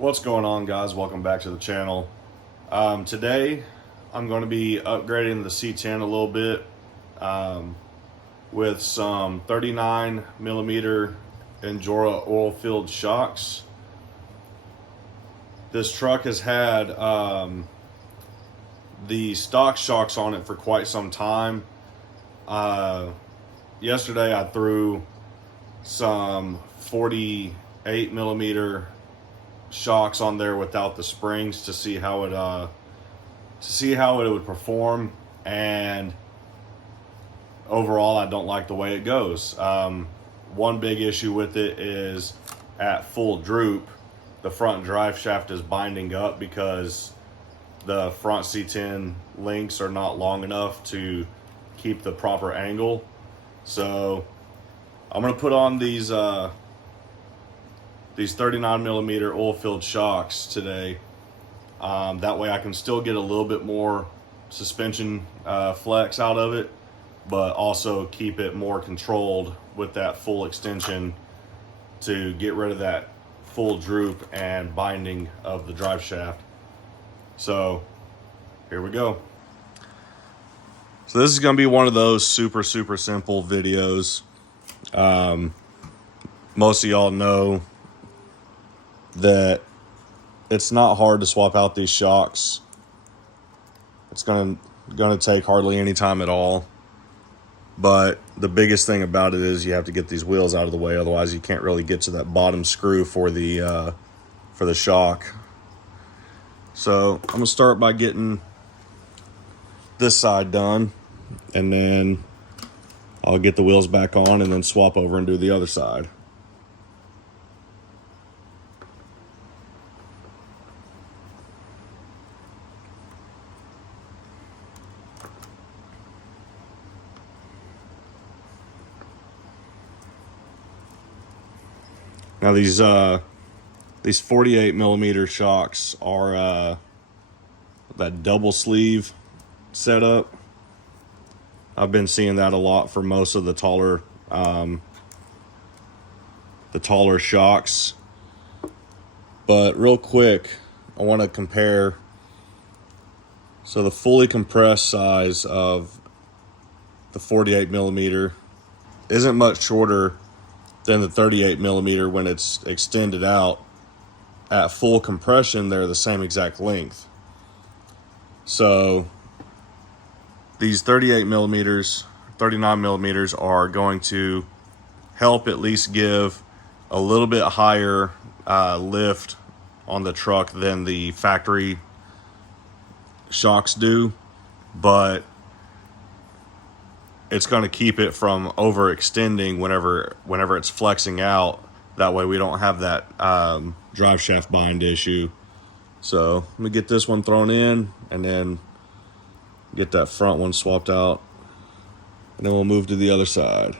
What's going on, guys? Welcome back to the channel. Today I'm going to be upgrading the C10 a little bit with some 39 millimeter Injora oil filled shocks. This truck has had the stock shocks on it for quite some time. Yesterday I threw some 48 millimeter shocks on there without the springs to see how it would perform, and overall I don't like the way it goes. One big issue with it is at full droop the front drive shaft is binding up because the front C10 links are not long enough to keep the proper angle. So I'm going to put on these 39 millimeter oil filled shocks today. That way I can still get a little bit more suspension flex out of it, but also keep it more controlled with that full extension to get rid of that full droop and binding of the drive shaft. So here we go. So this is going to be one of those super simple videos. Most of y'all know that it's not hard to swap out these shocks. It's gonna take hardly any time at all. But the biggest thing about it is you have to get these wheels out of the way, otherwise you can't really get to that bottom screw for the shock. So I'm gonna start by getting this side done, and then I'll get the wheels back on and then swap over and do the other side. Now these 48 millimeter shocks are that double sleeve setup. I've been seeing that a lot for most of the taller shocks. But real quick, I want to compare. So the fully compressed size of the 48 millimeter isn't much shorter than the 38 millimeter when it's extended out. At full compression, they're the same exact length. So these 38 millimeters, 39 millimeters are going to help at least give a little bit higher lift on the truck than the factory shocks do, but it's going to keep it from overextending whenever it's flexing out. That way we don't have that drive shaft bind issue. So let me get this one thrown in and then get that front one swapped out, and then we'll move to the other side.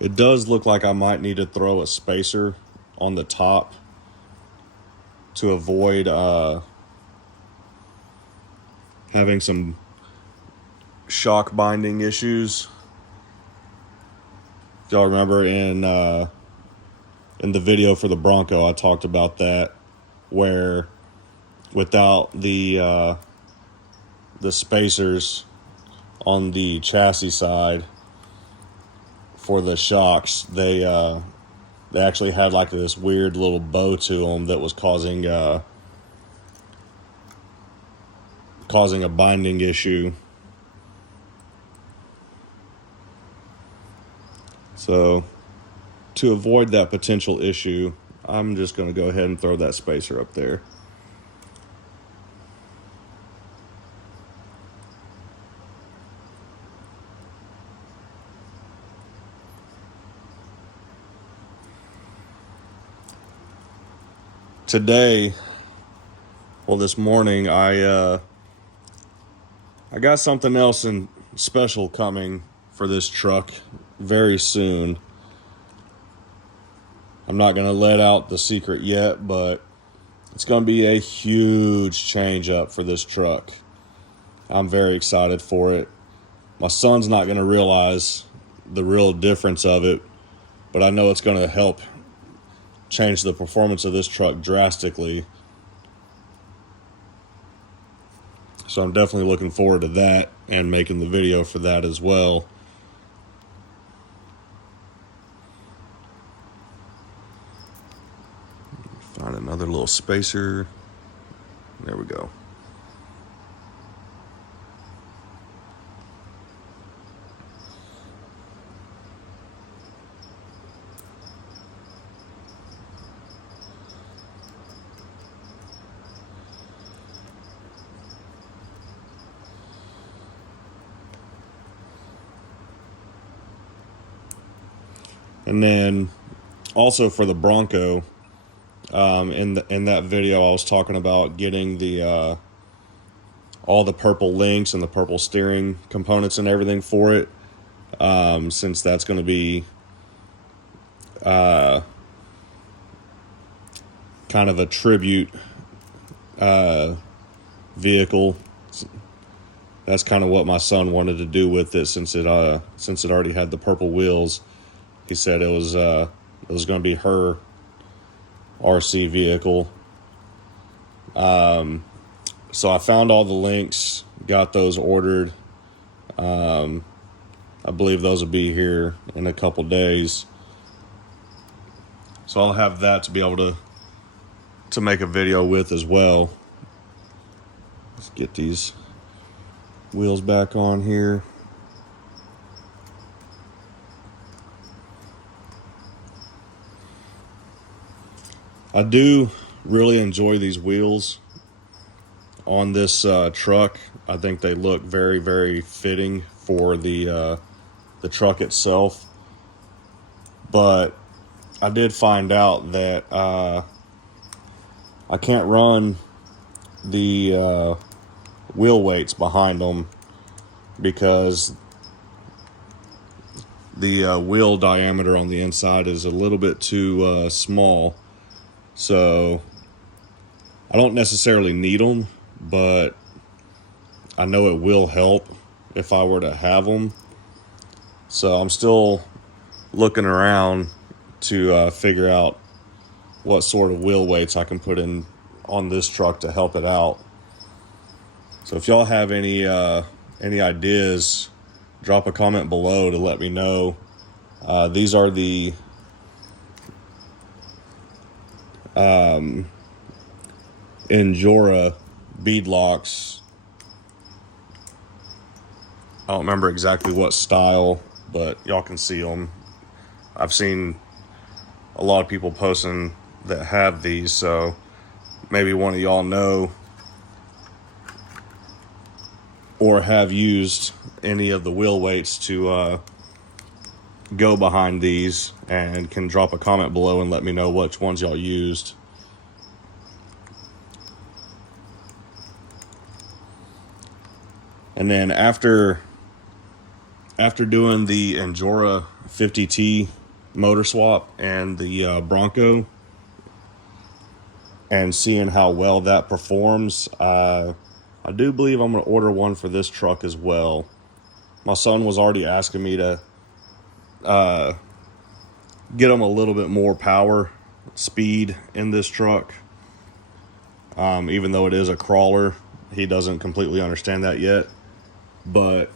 It does look like I might need to throw a spacer on the top to avoid having some shock binding issues. If y'all remember in the video for the Bronco, I talked about that, where without the spacers on the chassis side for the shocks, they actually had like this weird little bow to them that was causing a binding issue. So to avoid that potential issue, I'm just going to go ahead and throw that spacer up there. Today, well, this morning, I got something else special coming for this truck very soon. I'm not going to let out the secret yet, but It's going to be a huge change up for this truck. I'm very excited for it. My son's not going to realize the real difference of it, but I know it's going to help change the performance of this truck drastically. So I'm definitely looking forward to that and making the video for that as well. Find another little spacer. There we go. And then also for the Bronco, in that video I was talking about getting the all the purple links and the purple steering components and everything for it, since that's going to be kind of a tribute vehicle. That's kind of what my son wanted to do with it, since it already had the purple wheels. He said it was going to be her RC vehicle. So I found all the links, got those ordered. I believe those will be here in a couple days. So I'll have that to be able to make a video with as well. Let's get these wheels back on here. I do really enjoy these wheels on this truck. I think they look very, very fitting for the truck itself. But I did find out that I can't run the wheel weights behind them because the wheel diameter on the inside is a little bit too small. So I don't necessarily need them, but I know it will help if I were to have them. So I'm still looking around to figure out what sort of wheel weights I can put in on this truck to help it out. So if y'all have any ideas, drop a comment below to let me know. These are the Endura beadlocks. I don't remember exactly what style, but y'all can see them. I've seen a lot of people posting that have these, so maybe one of y'all know or have used any of the wheel weights to go behind these, and can drop a comment below and let me know which ones y'all used. And then after doing the Endura 50T motor swap and the Bronco, and seeing how well that performs, I do believe I'm going to order one for this truck as well. My son was already asking me to get him a little bit more power speed in this truck. Even though it is a crawler, he doesn't completely understand that yet. But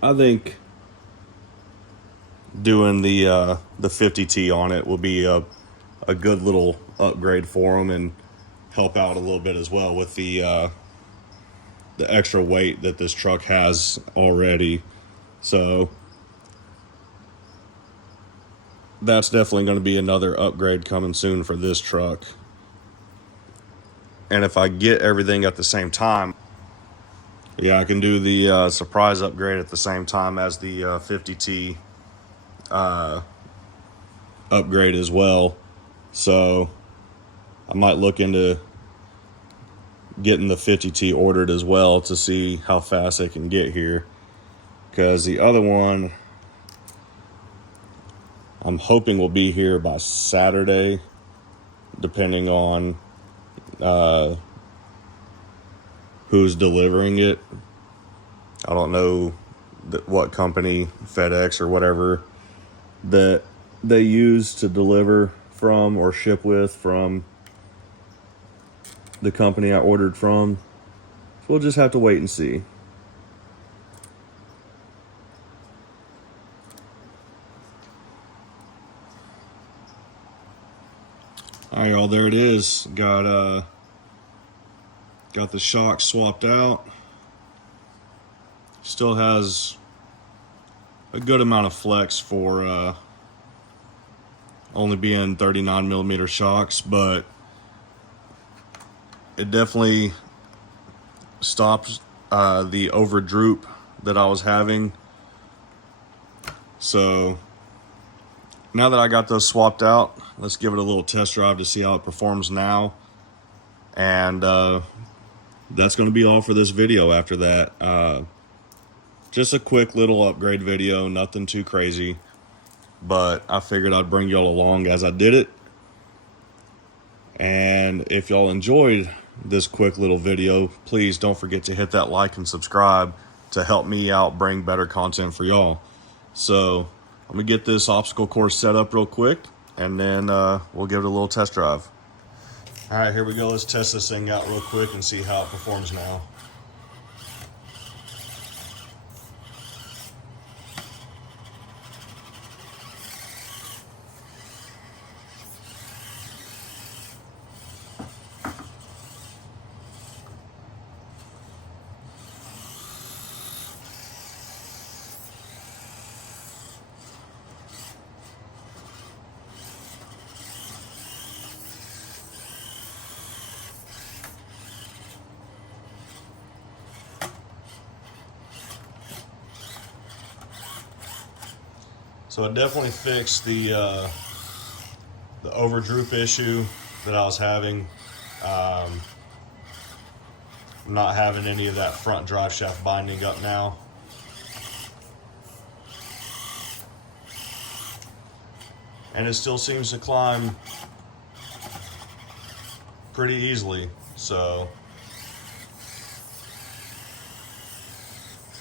I think doing the 50T on it will be a good little upgrade for him, and help out a little bit as well with the extra weight that this truck has already. So that's definitely going to be another upgrade coming soon for this truck. And if I get everything at the same time, yeah, I can do the surprise upgrade at the same time as the 50T upgrade as well. So I might look into getting the 50T ordered as well to see how fast they can get here, because the other one I'm hoping will be here by Saturday, depending on who's delivering it. I don't know what company, FedEx or whatever, that they use to deliver from or ship with from the company I ordered from. So we'll just have to wait and see. All right, y'all, there it is. Got the shock swapped out. Still has a good amount of flex for only being 39 millimeter shocks, but it definitely stops the over droop that I was having. So now that I got those swapped out, let's give it a little test drive to see how it performs now. And that's going to be all for this video after that. Just a quick little upgrade video, nothing too crazy, but I figured I'd bring y'all along as I did it. And if y'all enjoyed this quick little video, please don't forget to hit that like and subscribe to help me out bring better content for y'all. So let me get this obstacle course set up real quick, and then we'll give it a little test drive. All right, here we go. Let's test this thing out real quick and see how it performs now. So it definitely fixed the over droop issue that I was having. I'm not having any of that front drive shaft binding up now. And it still seems to climb pretty easily. So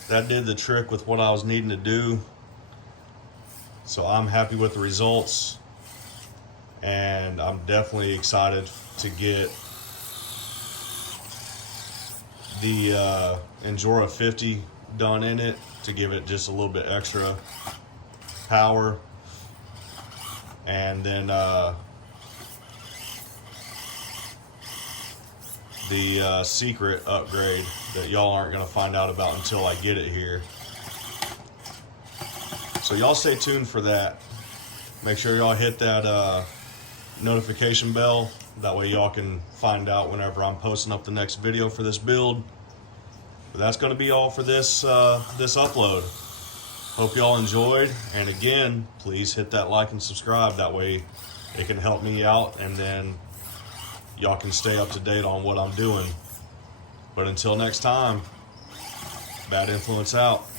that did the trick with what I was needing to do. So I'm happy with the results, and I'm definitely excited to get the Endura 50 done in it to give it just a little bit extra power. And then the secret upgrade that y'all aren't going to find out about until I get it here. So y'all stay tuned for that. Make sure y'all hit that notification bell. That way y'all can find out whenever I'm posting up the next video for this build. But that's going to be all for this this upload. Hope y'all enjoyed. And again, please hit that like and subscribe. That way it can help me out, and then y'all can stay up to date on what I'm doing. But until next time, Bad Influence out.